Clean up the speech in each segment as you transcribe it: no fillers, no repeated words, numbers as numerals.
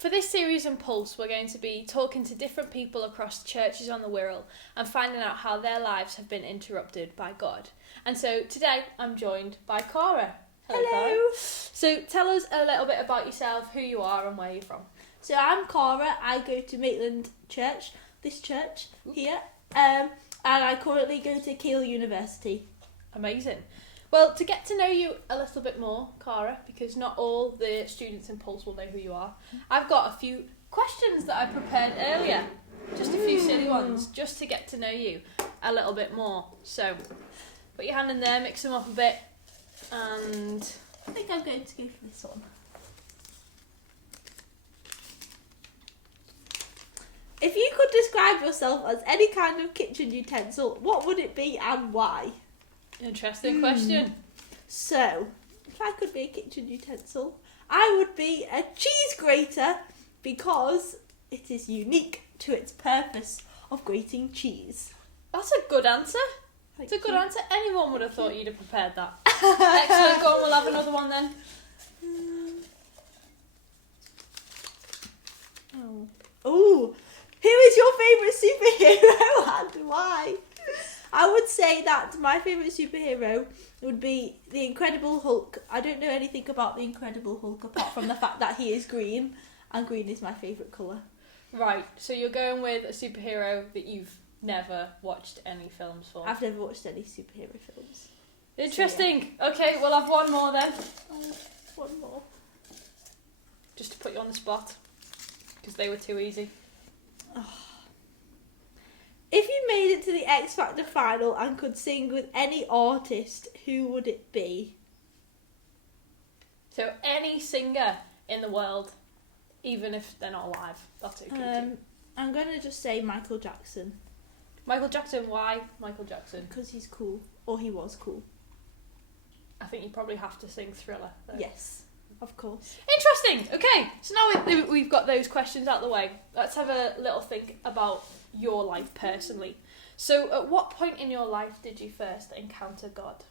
For this series in Pulse, we're going to be talking to different people across churches on the Wirral and finding out how their lives have been interrupted by God. And so today I'm joined by Caragh. Hello. Caragh. So tell us a little bit about yourself, who you are and where you're from. So I'm Caragh. I go to Maitland Church, this church here, and I currently go to Caragh University. Amazing. Well, to get to know you a little bit more, Caragh, because not all the students in Pulse will know who you are, I've got a few questions that I prepared earlier. Just a few silly ones, just to get to know you a little bit more. So, put your hand in there, mix them up a bit, and... I think I'm going to go for this one. If you could describe yourself as any kind of kitchen utensil, what would it be and why? Interesting question. So, if I could be a kitchen utensil, I would be a cheese grater because it is unique to its purpose of grating cheese. That's a good answer. Thank It's a good you. answer. Anyone would have thought you'd have prepared that. Excellent. Go on, we'll have another one then. Oh, who is your favourite superhero and why? I would say that my favourite superhero would be the Incredible Hulk. I don't know anything about the Incredible Hulk apart from the fact that he is green, and green is my favourite colour. Right, so you're going with a superhero that you've never watched any films for. I've never watched any superhero films. Interesting. Okay, we'll have one more then. Oh, one more. Just to put you on the spot. Because they were too easy. If you made it to the X Factor final and could sing with any artist, who would it be? So any singer in the world, even if they're not alive, that's okay too. I'm going to just say Michael Jackson. Michael Jackson, why Michael Jackson? Because he's cool. Or he was cool. I think you probably have to sing Thriller, though. Yes, of course. Interesting. Okay, so now we've got those questions out of the way. Let's have a little think about your life personally. So at what point in your life did you first encounter God?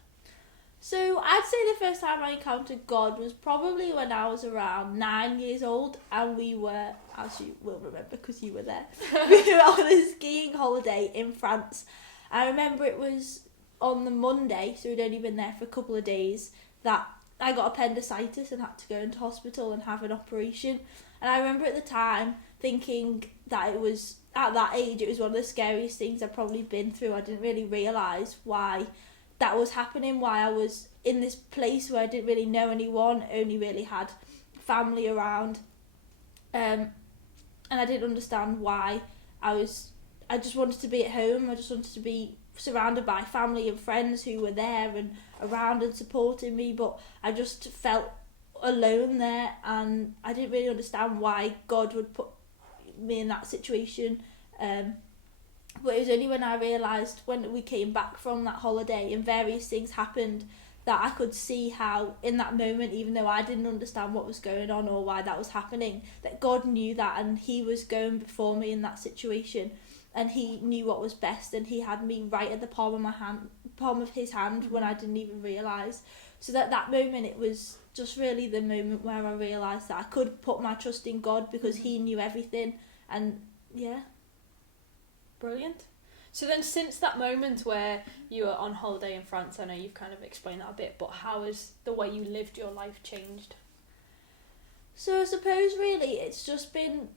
So I'd say the first time I encountered God was probably when I was around 9 years old, and we were, as you will remember because you were there, we were on a skiing holiday in France. I remember it was on the Monday, so we'd only been there for a couple of days, that I got appendicitis and had to go into hospital and have an operation. And I remember at the time thinking that it was, at that age, it was one of the scariest things I'd probably been through. I didn't really realise why that was happening, why I was in this place where I didn't really know anyone, only really had family around. And I didn't understand why I just wanted to be at home. I just wanted to be surrounded by family and friends who were there and around and supporting me, but I just felt alone there, and I didn't really understand why God would put me in that situation. But it was only when I realised, when we came back from that holiday and various things happened, that I could see how in that moment, even though I didn't understand what was going on or why that was happening, that God knew that, and he was going before me in that situation, and he knew what was best, and he had me right at the palm of his hand when I didn't even realise. So that moment, it was just really the moment where I realised that I could put my trust in God because he knew everything. And yeah. Brilliant. So then, since that moment where you were on holiday in France, I know you've kind of explained that a bit, but how has the way you lived your life changed? So I suppose really it's just been,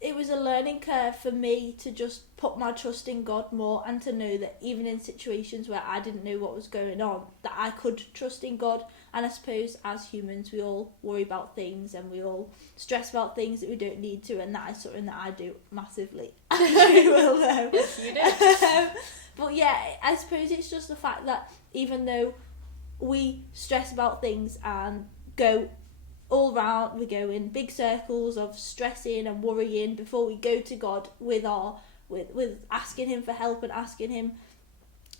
it was a learning curve for me to just put my trust in God more, and to know that even in situations where I didn't know what was going on, that I could trust in God. And I suppose as humans, we all worry about things and we all stress about things that we don't need to, and that is something that I do massively, as you will know. Yes, you do. But yeah, I suppose it's just the fact that even though we stress about things and go all round, we go in big circles of stressing and worrying before we go to God with asking him for help and asking him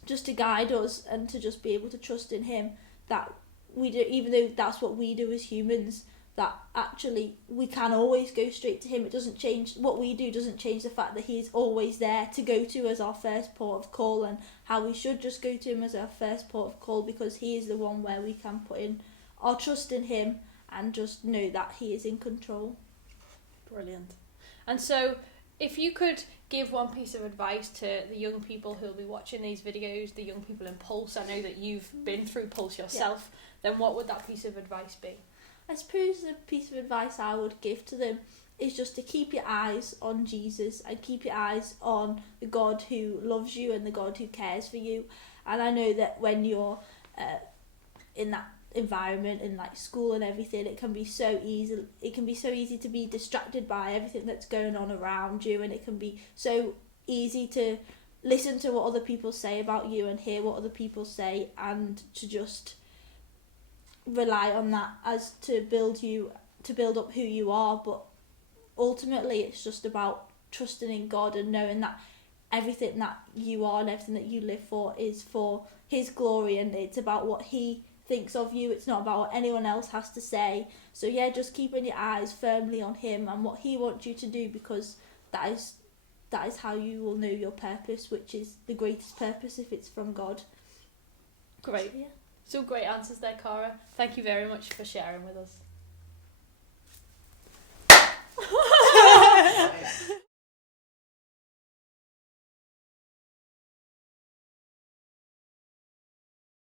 just to guide us and to just be able to trust in him, that we do, even though that's what we do as humans, that actually we can always go straight to him. It doesn't change, what we do doesn't change the fact that he's always there to go to as our first port of call, and how we should just go to him as our first port of call, because he is the one where we can put in our trust in him and just know that he is in control. Brilliant. And so, if you could give one piece of advice to the young people who'll be watching these videos, the young people in Pulse, I know that you've been through Pulse yourself, then what would that piece of advice be? I suppose the piece of advice I would give to them is just to keep your eyes on Jesus and keep your eyes on the God who loves you and the God who cares for you. And I know that when you're in that environment in like school and everything, it can be so easy to be distracted by everything that's going on around you, and it can be so easy to listen to what other people say about you and hear what other people say, and to just rely on that as to build up who you are. But ultimately it's just about trusting in God and knowing that everything that you are and everything that you live for is for his glory, and it's about what he thinks of you. It's not about what anyone else has to say. So yeah, just keeping your eyes firmly on him and what he wants you to do, because that is how you will know your purpose, which is the greatest purpose if it's from God. Great. So, yeah. So great answers there, Caragh. Thank you very much for sharing with us.